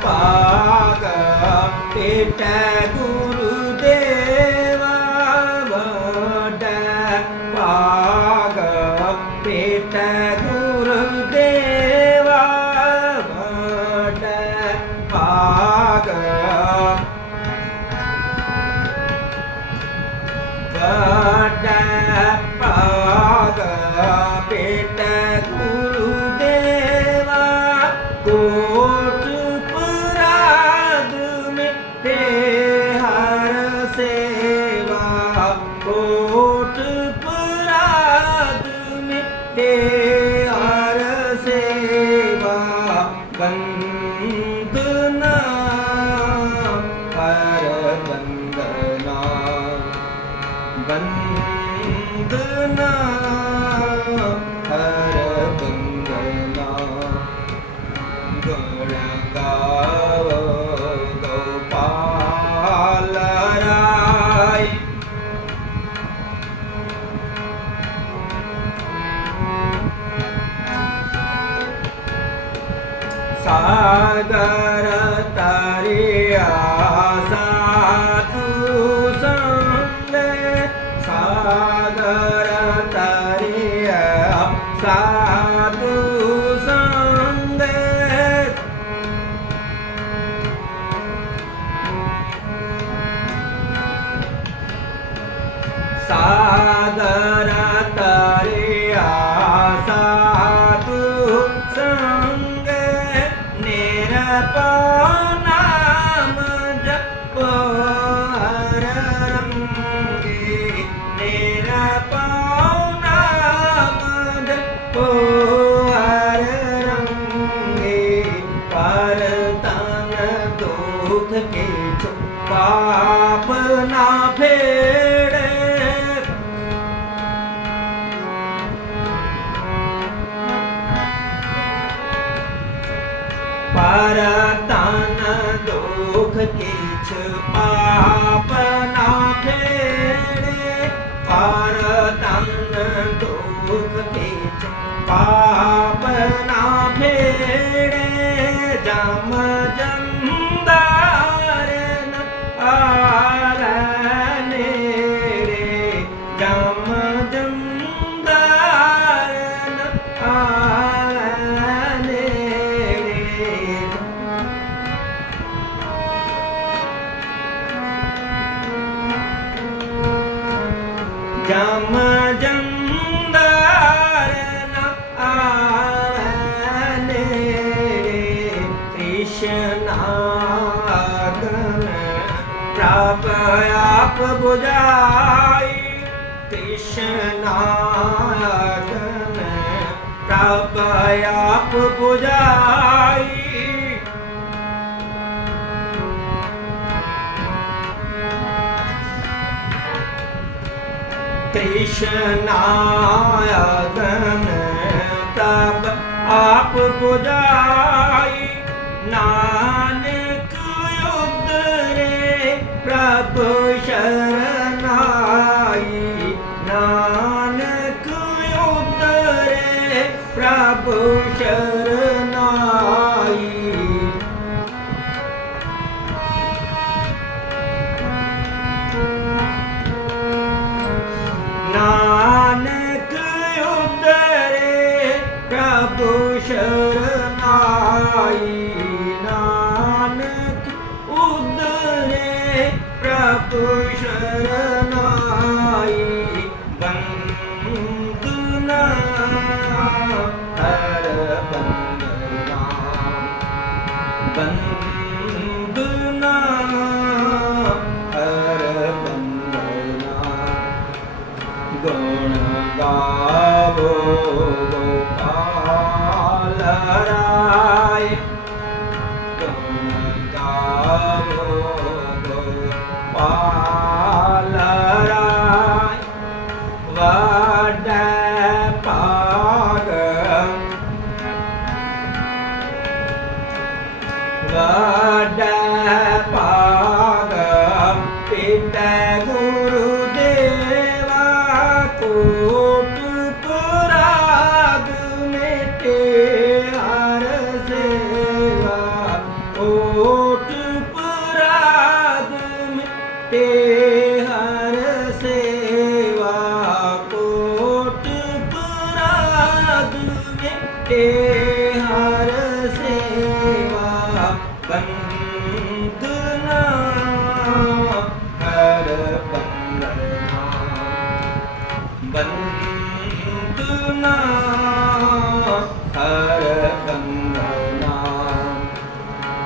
பாகம் பேட்ட குரு தேவாட பாகம் பேட்ட குரு தேவாட பாகம். பாட பாக பேட்ட வந்த I die. ਨਾ ਫੇੜੇ ਪਰ ਤਨ ਦੁਖ ਕਿਛ ਪਾਪ ਨਾ ਫੇੜੇ ਪਰ ਤਨ ਦੁਖ ਕਿਛ ਪਾਪ ਨਾ ਫੇੜੇ ਜਮ ਜਮ ਜੰਦਾਰ ਨ ਆਵੈ ਨੇੜੇ ਕ੍ਰਿਸ਼ਨਾ ਪ੍ਰਭ ਆਪ 부ਝਾਈ ਕ੍ਰਿਸ਼ਨਾ ਪ੍ਰਭ ਆਪ 부 ਝਾਈ ਕ੍ਰਿਸ਼ਨਾਯਗਨ ਤਬ ਆਪ 부ਝਾਈ ਸ਼ਰਨਾਈ ਨਾਨਕ ਉਦਰੇ ਪ੍ਰਭੂ ਸ਼ਰਨਾਈ ਬੰਦਨਾ ਹਰ ਬੰਦਨਾ। ਬੰਦਨਾ ਹਰ ਬੰਦਨਾ। ਗੁਣ ਗਾਵੋ ਗੋਪਾਲ। રાય પાલ રાય વડ પાગ વડ પાગ પિત ગુરુ દેવા કોટ પુરાગ મેટે que